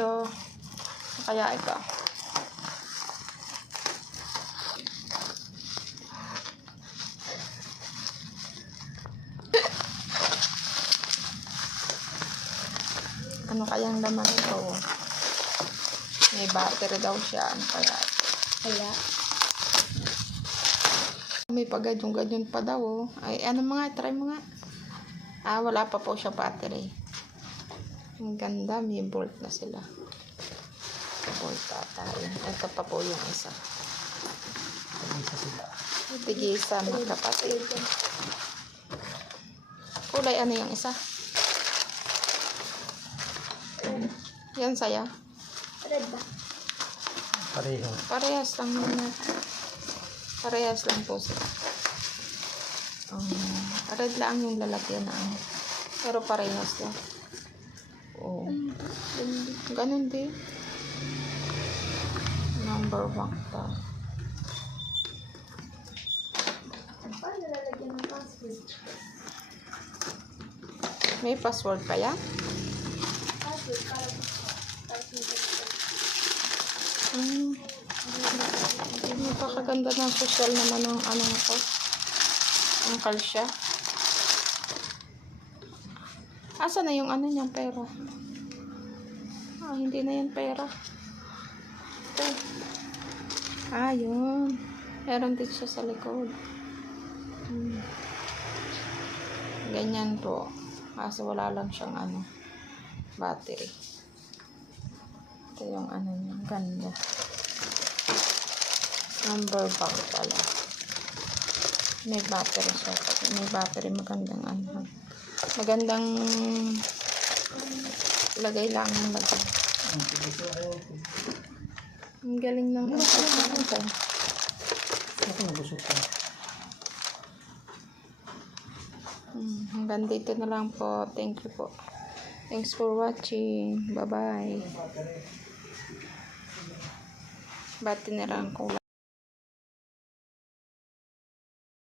tayo. Kaya ito. Ano kayang laman ito? May battery daw siya. Ano kaya? Kaya. May pagadyon-gadyon pa daw. Oh. Ay, ano mga? Try mo nga. Wala pa po siya battery. Ang ganda. May bolt na sila. Bolt ata. Ito pa po yung isa. Isa sila. Tigisa mga kapatid. Kulay ano yung isa? Yan saya. Red ba? Pareho. Parehas lang naman. Parehas lang po sila. Red lang yung lalagyan na ano. Pero parehas lang. Oh. Ganun din. Number 1 pa. Paano lalagyan ng password? May password pa yan? Password para password. Napakaganda ng social naman ng ano ko. Ang kalsya. Asa na yung ano niyang pera? Hindi na yan pera. Ito. Yun. Meron din siya sa likod. Ganyan po. Kasi wala lang siyang ano, battery. Ito yung ano niya. Ganda. Number bank pala. May battery siya. May battery. Magandang ano. Magandang lagay lang ng lagay. Ang galing ng ito. Ako nabusok ko. Hanggang dito na lang po. Thank you po. Thanks for watching. Bye-bye. Ba't tiniraan ko lang.